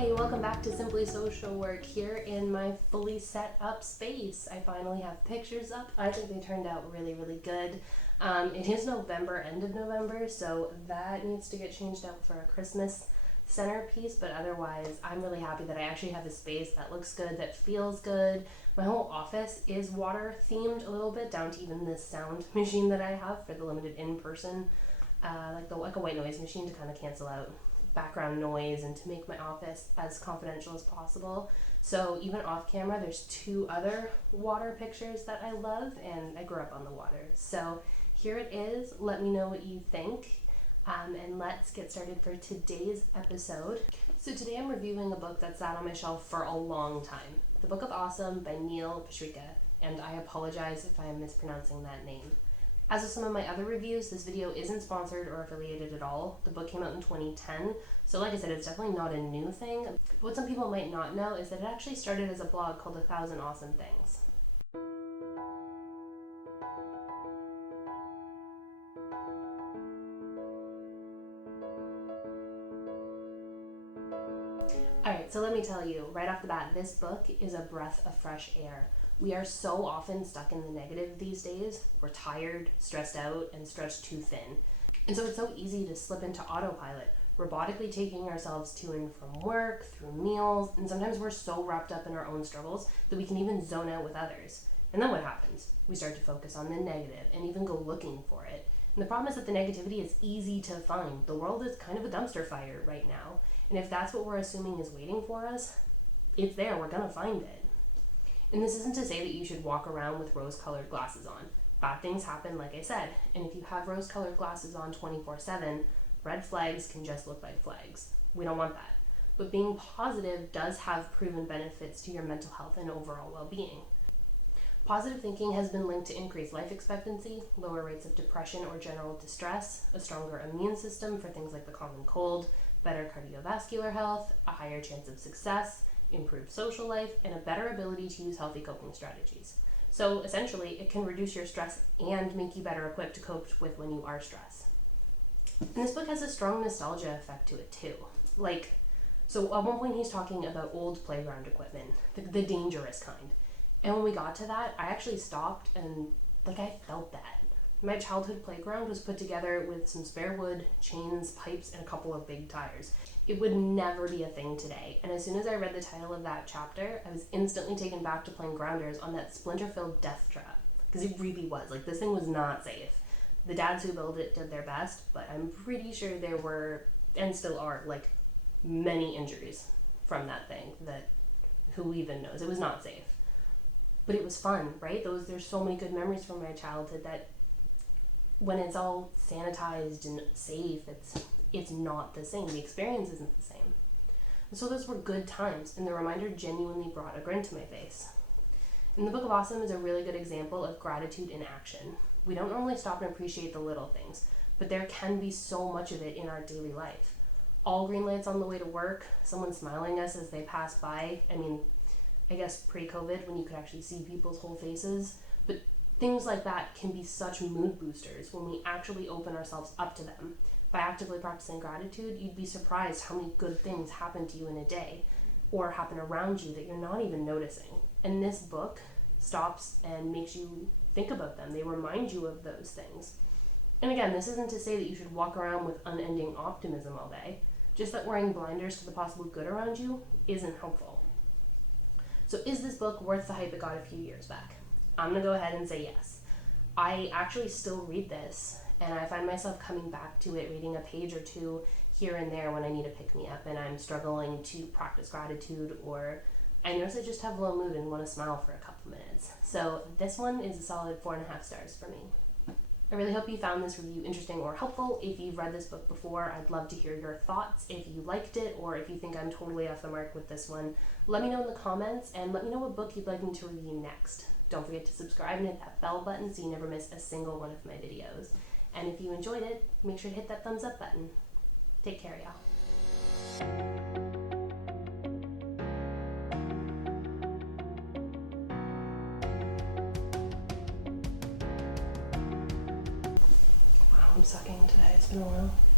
Hey, welcome back to Simply Social Work here in my fully set up space. I finally have pictures up. I think they turned out really, really good. It is November, end of November, so that needs to get changed out for a Christmas centerpiece, but otherwise I'm really happy that I actually have a space that looks good, that feels good. My whole office is water themed a little bit, down to even this sound machine that I have for the limited in-person, like a white noise machine to kind of cancel out background noise and to make my office as confidential as possible. So even off camera, there's two other water pictures that I love, and I grew up on the water. So here it is. Let me know what you think. And let's get started for today's episode. So today I'm reviewing a book that sat on my shelf for a long time. The Book of Awesome by Neil Pasricha, and I apologize if I am mispronouncing that name. As with some of my other reviews, this video isn't sponsored or affiliated at all. The book came out in 2010, so like I said, it's definitely not a new thing. But what some people might not know is that it actually started as a blog called 1,000 Awesome Things. Alright, so let me tell you, right off the bat, this book is a breath of fresh air. We are so often stuck in the negative these days. We're tired, stressed out, and stretched too thin. And so it's so easy to slip into autopilot, robotically taking ourselves to and from work, through meals, and sometimes we're so wrapped up in our own struggles that we can even zone out with others. And then what happens? We start to focus on the negative and even go looking for it. And the problem is that the negativity is easy to find. The world is kind of a dumpster fire right now. And if that's what we're assuming is waiting for us, it's there, we're gonna find it. And this isn't to say that you should walk around with rose-colored glasses on. Bad things happen, like I said, and if you have rose-colored glasses on 24/7, red flags can just look like flags. We don't want that. But being positive does have proven benefits to your mental health and overall well-being. Positive thinking has been linked to increased life expectancy, lower rates of depression or general distress, a stronger immune system for things like the common cold, better cardiovascular health, a higher chance of success, improved social life, and a better ability to use healthy coping strategies. So essentially, it can reduce your stress and make you better equipped to cope with when you are stressed. And this book has a strong nostalgia effect to it too. So at one point he's talking about old playground equipment, the dangerous kind. And when we got to that, I actually stopped and I felt that. My childhood playground was put together with some spare wood, chains, pipes, and a couple of big tires. It would never be a thing today. And as soon as I read the title of that chapter, I was instantly taken back to playing grounders on that splinter-filled death trap. Because it really was. This thing was not safe. The dads who built it did their best, but I'm pretty sure there were, and still are, many injuries from that thing that who even knows. It was not safe. But it was fun, right? There's so many good memories from my childhood that when it's all sanitized and safe, it's not the same. The experience isn't the same. And so those were good times, and the reminder genuinely brought a grin to my face. And the Book of Awesome is a really good example of gratitude in action. We don't normally stop and appreciate the little things, but there can be so much of it in our daily life. All green lights on the way to work, someone smiling at us as they pass by. I guess pre-COVID, when you could actually see people's whole faces, but things like that can be such mood boosters when we actually open ourselves up to them. By actively practicing gratitude, you'd be surprised how many good things happen to you in a day or happen around you that you're not even noticing. And this book stops and makes you think about them. They remind you of those things. And again, this isn't to say that you should walk around with unending optimism all day, just that wearing blinders to the possible good around you isn't helpful. So is this book worth the hype it got a few years back? I'm going to go ahead and say yes. I actually still read this, and I find myself coming back to it, reading a page or two here and there when I need a pick-me-up and I'm struggling to practice gratitude, or I notice I just have a low mood and want to smile for a couple minutes. So this one is a solid 4.5 stars for me. I really hope you found this review interesting or helpful. If you've read this book before, I'd love to hear your thoughts. If you liked it, or if you think I'm totally off the mark with this one, let me know in the comments, and let me know what book you'd like me to review next. Don't forget to subscribe and hit that bell button so you never miss a single one of my videos. And if you enjoyed it, make sure to hit that thumbs up button. Take care, y'all. Wow, I'm sucking today. It's been a while.